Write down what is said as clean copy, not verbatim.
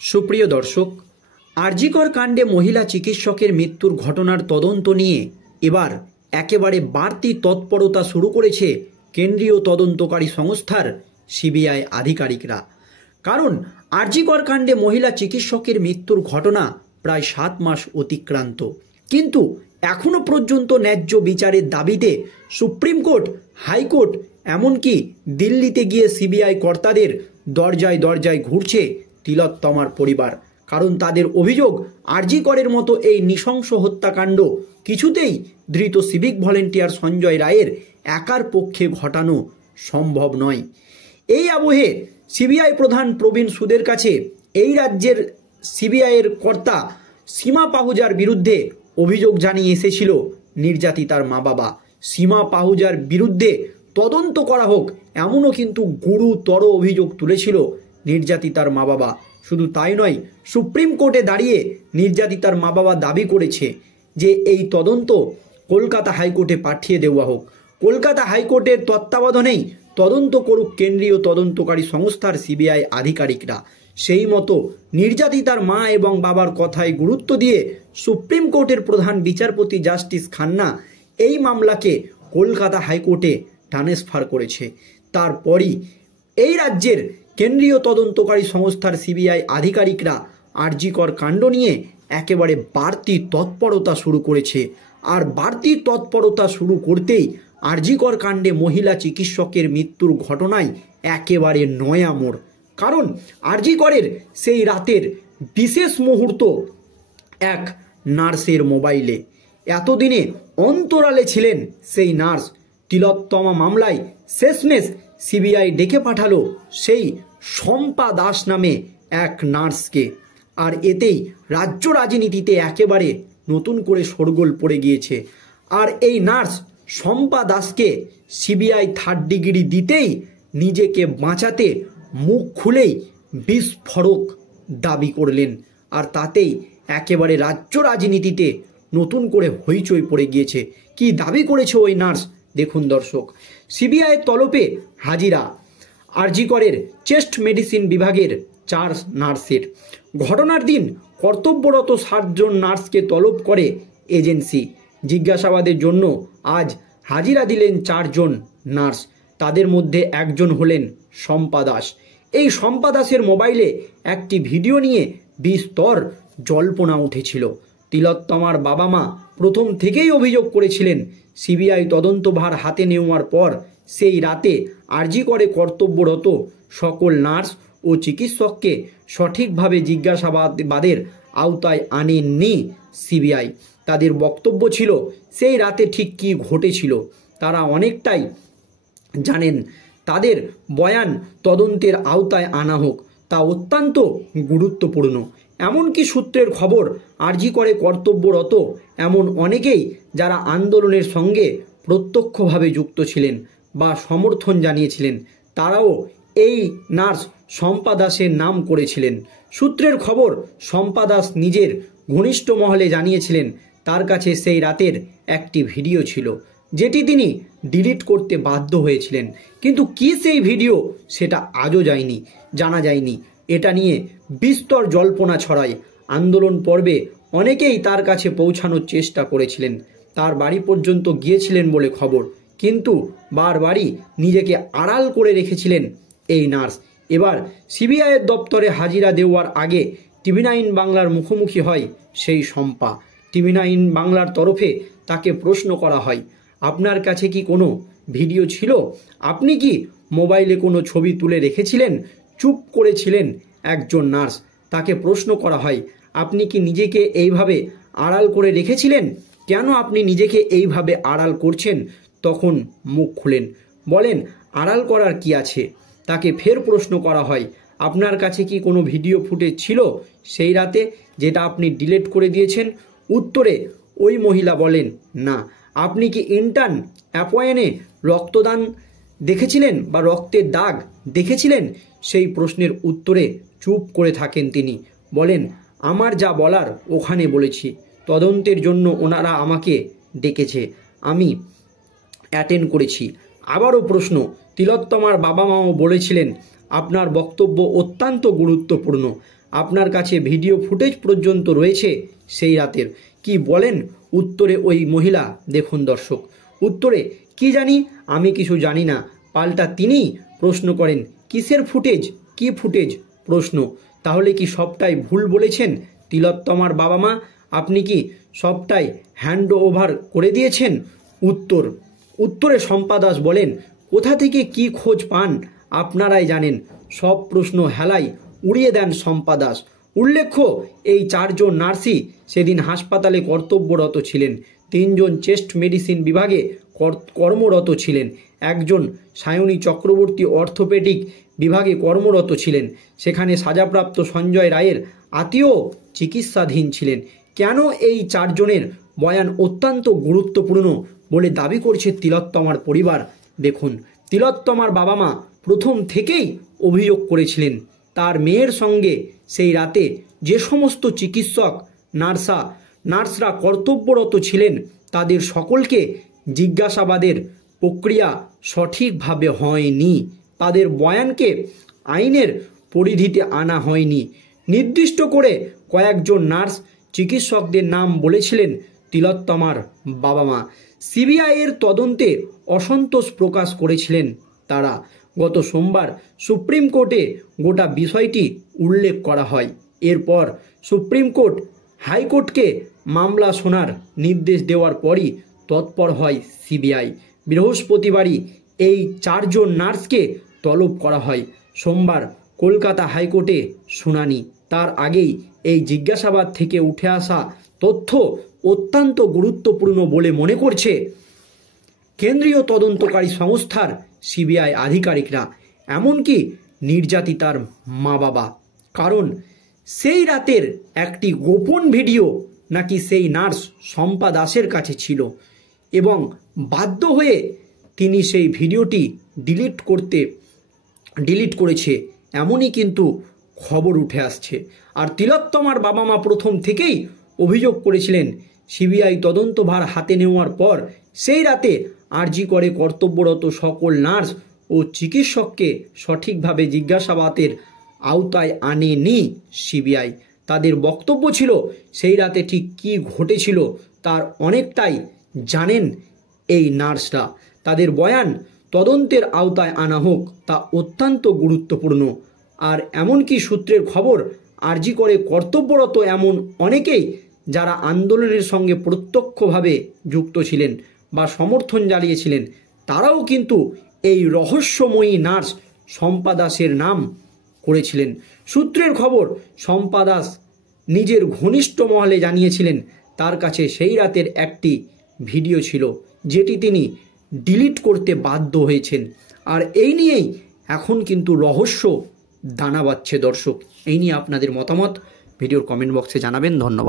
সুপ্রিয় দর্শক, আরজিকর কাণ্ডে মহিলা চিকিৎসকের মৃত্যুর ঘটনার তদন্ত নিয়ে এবার একেবারে বাড়তি তৎপরতা শুরু করেছে কেন্দ্রীয় তদন্তকারী সংস্থার সিবিআই আধিকারিকরা। কারণ আরজিকর কাণ্ডে মহিলা চিকিৎসকের মৃত্যুর ঘটনা প্রায় 7 মাস অতিক্রান্ত, কিন্তু এখনও পর্যন্ত ন্যায্য বিচারের দাবিতে সুপ্রিম কোর্ট, হাইকোর্ট, এমনকি দিল্লিতে গিয়ে সিবিআই কর্তাদের দরজায় দরজায় ঘুরছে তিলোত্তমার পরিবার। কারণ তাদের অভিযোগ, আরজিকরের মতো এই নৃশংস হত্যাকাণ্ড কিছুতেই ধৃত সিভিক ভলেন্টিয়ার সঞ্জয় রায়ের একার পক্ষে ঘটানো সম্ভব নয়। এই আবহে সিবিআই প্রধান প্রবীণ সুদের কাছে এই রাজ্যের সিবিআইয়ের কর্তা সীমা পাহুজার বিরুদ্ধে অভিযোগ জানিয়ে এসেছিল নির্যাতিতার মা বাবা। সীমা পাহুজার বিরুদ্ধে তদন্ত করা হোক, এমনও কিন্তু গুরুতর অভিযোগ তুলেছিল নির্যাতিতার মা বাবা। শুধু তাই নয়, সুপ্রিম কোর্টে দাঁড়িয়ে নির্যাতিতার মা বাবা দাবি করেছে যে এই তদন্ত কলকাতা হাইকোর্টে পাঠিয়ে দেওয়া হোক। কলকাতা হাইকোর্টের তত্ত্বাবধানেই তদন্ত করুক কেন্দ্রীয় তদন্তকারী সংস্থার সিবিআই আধিকারিকরা। সেই মতো নির্যাতিতার মা এবং বাবার কথায় গুরুত্ব দিয়ে সুপ্রিম কোর্টের প্রধান বিচারপতি জাস্টিস খান্না এই মামলাকে কলকাতা হাইকোর্টে ট্রান্সফার করেছে। তারপরই এই রাজ্যের কেন্দ্রীয় তদন্তকারী সংস্থার সিবিআই আধিকারিকরা আরজিকর কাণ্ড নিয়ে একেবারে বাড়তি তৎপরতা শুরু করেছে। আর বাড়তি তৎপরতা শুরু করতেই আরজিকর কাণ্ডে মহিলা চিকিৎসকের মৃত্যুর ঘটনায় একেবারে নয়া মোড়। কারণ আরজিকরের সেই রাতের বিশেষ মুহূর্ত এক নার্সের মোবাইলে। এতদিনে অন্তরালে ছিলেন সেই নার্স। তিলোত্তমা মামলায় শেষমেশ সিবিআই ডেকে পাঠালো সেই শম্পা দাস নামে এক নার্সকে। আর এতেই রাজ্য রাজনীতিতে একেবারে নতুন করে শোরগোল পড়ে গিয়েছে। আর এই নার্স শম্পা দাসকে সিবিআই 3rd ডিগ্রি দিতেই নিজেকে বাঁচাতে মুখ খুলেই বিস্ফোরক দাবি করলেন। আর তাতেই একেবারে রাজ্য রাজনীতিতে নতুন করে হইচই পড়ে গিয়েছে। কি দাবি করেছে ওই নার্স দেখুন দর্শক। সিবিআইয়ের তলবে হাজিরা আরজিকরের চেস্ট মেডিসিন বিভাগের 4 নার্সের। ঘটনার দিন কর্তব্যরত 7 জন নার্সকে তলব করে এজেন্সি। জিজ্ঞাসাবাদের জন্য আজ হাজিরা দিলেন 4 জন নার্স। তাদের মধ্যে একজন হলেন শম্পা দাস। এই শম্পা দাসের মোবাইলে একটি ভিডিও নিয়ে বিস্তর জল্পনা উঠেছিল। তিলোত্তমার বাবা মা প্রথম থেকেই অভিযোগ করেছিলেন সিবিআই তদন্তভার হাতে নেওয়ার পর সেই রাতে আরজিকরে কর্তব্যরত সকল নার্স ও চিকিৎসককে সঠিকভাবে জিজ্ঞাসাবাদের আওতায় আনেননি সিবিআই। তাদের বক্তব্য ছিল সেই রাতে ঠিক কী ঘটেছিল তারা অনেকটাই জানেন। তাদের বয়ান তদন্তের আওতায় আনা হোক, তা অত্যন্ত গুরুত্বপূর্ণ। এমনকি সূত্রের খবর, আরজিকরে কর্তব্যরত এমন অনেকেই যারা আন্দোলনের সঙ্গে প্রত্যক্ষভাবে যুক্ত ছিলেন বা সমর্থন জানিয়েছিলেন, তারাও এই নার্স শম্পা দাসের নাম করেছিলেন। সূত্রের খবর, শম্পা দাস নিজের ঘনিষ্ঠ মহলে জানিয়েছিলেন তার কাছে সেই রাতের একটি ভিডিও ছিল, যেটি তিনি ডিলিট করতে বাধ্য হয়েছিলেন। কিন্তু কি সেই ভিডিও সেটা আজও জানা যায়নি। এটা নিয়ে বিস্তর জল্পনা ছড়ায়। আন্দোলন পর্বে অনেকেই তার কাছে পৌঁছানোর চেষ্টা করেছিলেন, তার বাড়ি পর্যন্ত গিয়েছিলেন বলে খবর, কিন্তু বারবারই নিজেকে আড়াল করে রেখেছিলেন এই নার্স। এবার সিবিআইয়ের দপ্তরে হাজিরা দেওয়ার আগে TV9 বাংলার মুখোমুখি হয় সেই শম্পা। TV9 বাংলার তরফে তাকে প্রশ্ন করা হয়, আপনার কাছে কি কোনো ভিডিও ছিল? আপনি কি মোবাইলে কোনো ছবি তুলে রেখেছিলেন? চুপ করেছিলেন একজন নার্স। তাকে প্রশ্ন করা হয়, আপনি কি নিজেকে এইভাবে আড়াল করে রেখেছিলেন? কেন আপনি নিজেকে এইভাবে আড়াল করছেন? তখন মুখ খুলেন, বলেন আড়াল করার কি আছে। তাকে ফের প্রশ্ন করা হয়, আপনার কাছে কি কোনো ভিডিও ফুটেজ ছিল সেই রাতে যেটা আপনি ডিলিট করে দিয়েছেন? উত্তরে ওই মহিলা বলেন না। আপনি কি ইন্টার্ন অ্যাপয়েন্টে রক্তদান দেখেছিলেন বা রক্তের দাগ দেখেছিলেন? সেই প্রশ্নের উত্তরে চুপ করে থাকেন তিনি। বলেন, আমার যা বলার ওখানে বলেছি, তদন্তের জন্য ওনারা আমাকে ডেকেছে, আমি অ্যাটেন্ড করেছি। আবারও প্রশ্ন, তিলোত্তমার বাবা মাও বলেছিলেন আপনার বক্তব্য অত্যন্ত গুরুত্বপূর্ণ, আপনার কাছে ভিডিও ফুটেজ পর্যন্ত রয়েছে সেই রাতের। কি বলেন উত্তরে ওই মহিলা, দেখুন দর্শক। উত্তরে, কি জানি, আমি কিছু জানি না। পাল্টা তিনিই প্রশ্ন করেন, কিসের ফুটেজ, কি ফুটেজ? প্রশ্ন, তাহলে কি সবটাই ভুল বলেছেন তিলোত্তমার বাবা মা? আপনি কি সবটাই হ্যান্ড ওভার করে দিয়েছেন? উত্তরে শম্পা দাস বলেন, কোথা থেকে কি খোঁজ পান আপনারাই জানেন। সব প্রশ্ন হেলাই উড়িয়ে দেন শম্পা দাস। উল্লেখ্য, এই 4 জন নার্সই সেদিন হাসপাতালে কর্তব্যরত ছিলেন। 3 জন চেস্ট মেডিসিন বিভাগে কর্মরত ছিলেন। 1 জন সায়নী চক্রবর্তী অর্থোপেডিক বিভাগে কর্মরত ছিলেন। সেখানে সাজাপ্রাপ্ত সঞ্জয় রায়ের আত্মীয় চিকিৎসাধীন ছিলেন। কেন এই 4 জনের বয়ান অত্যন্ত গুরুত্বপূর্ণ বলে দাবি করছে তিলোত্তমার পরিবার? দেখুন, তিলোত্তমার বাবা মা প্রথম থেকেই অভিযোগ করেছিলেন তার মেয়ের সঙ্গে সেই রাতে যে সমস্ত চিকিৎসক নার্সরা কর্তব্যরত ছিলেন তাদের সকলকে জিজ্ঞাসাবাদের প্রক্রিয়া সঠিকভাবে হয়নি। তাদের বয়ানকে আইনের পরিধিতে আনা হয়নি। নির্দিষ্ট করে কয়েকজন নার্স চিকিৎসকদের নাম বলেছিলেন তিলোত্তমার বাবা মা। সিবিআইয়ের তদন্তে অসন্তোষ প্রকাশ করেছিলেন তারা। গত সোমবার সুপ্রিম কোর্টে গোটা বিষয়টি উল্লেখ করা হয়। এরপর সুপ্রিম কোর্ট হাইকোর্টকে মামলা শোনার নির্দেশ দেওয়ার পরই তৎপর হয় সিবিআই। বৃহস্পতিবারই এই 4 জন নার্সকে তলব করা হয়। সোমবার কলকাতা হাইকোর্টে শুনানি। তার আগেই এই জিজ্ঞাসাবাদ থেকে উঠে আসা তথ্য অত্যন্ত গুরুত্বপূর্ণ বলে মনে করছে কেন্দ্রীয় তদন্তকারী সংস্থার সিবিআই আধিকারিকরা, এমনকি নির্যাতিতার মা বাবা। কারণ সেই রাতের একটি গোপন ভিডিও নাকি সেই নার্স শম্পা দাসের কাছে ছিল এবং বাধ্য হয়ে তিনি সেই ভিডিওটি ডিলিট করেছে, এমনই কিন্তু খবর উঠে আসছে। আর তিলোত্তমার বাবা মা প্রথম থেকেই অভিযোগ করেছিলেন সিবিআই তদন্তভার হাতে নেওয়ার পর সেই রাতে আরজি করে কর্তব্যরত সকল নার্স ও চিকিৎসককে সঠিকভাবে জিজ্ঞাসাবাদের আওতায় আনেনি সিবিআই। তাদের বক্তব্য ছিল সেই রাতে ঠিক কী ঘটেছিল তার অনেকটাই জানেন এই নার্সরা। তাদের বয়ান তদন্তের আওতায় আনা হোক, তা অত্যন্ত গুরুত্বপূর্ণ। আর এমনকি সূত্রের খবর, আরজি করে কর্তব্যরত এমন অনেকেই যারা আন্দোলনের সঙ্গে প্রত্যক্ষভাবে যুক্ত ছিলেন বা সমর্থন জানিয়েছিলেন, তারাও কিন্তু এই রহস্যময়ী নার্স শম্পা দাসের নাম করেছিলেন। সূত্রের খবর, শম্পা দাস নিজের ঘনিষ্ঠ মহলে জানিয়েছিলেন তার কাছে সেই রাতের একটি ভিডিও ছিল যেটি তিনি ডিলিট করতে বাধ্য হয়েছেন। আর এই নিয়েই এখন কিন্তু রহস্য দানা বাঁধছে দর্শক। এই নিয়ে আপনাদের মতামত ভিডিওর কমেন্ট বক্সে জানাবেন। ধন্যবাদ।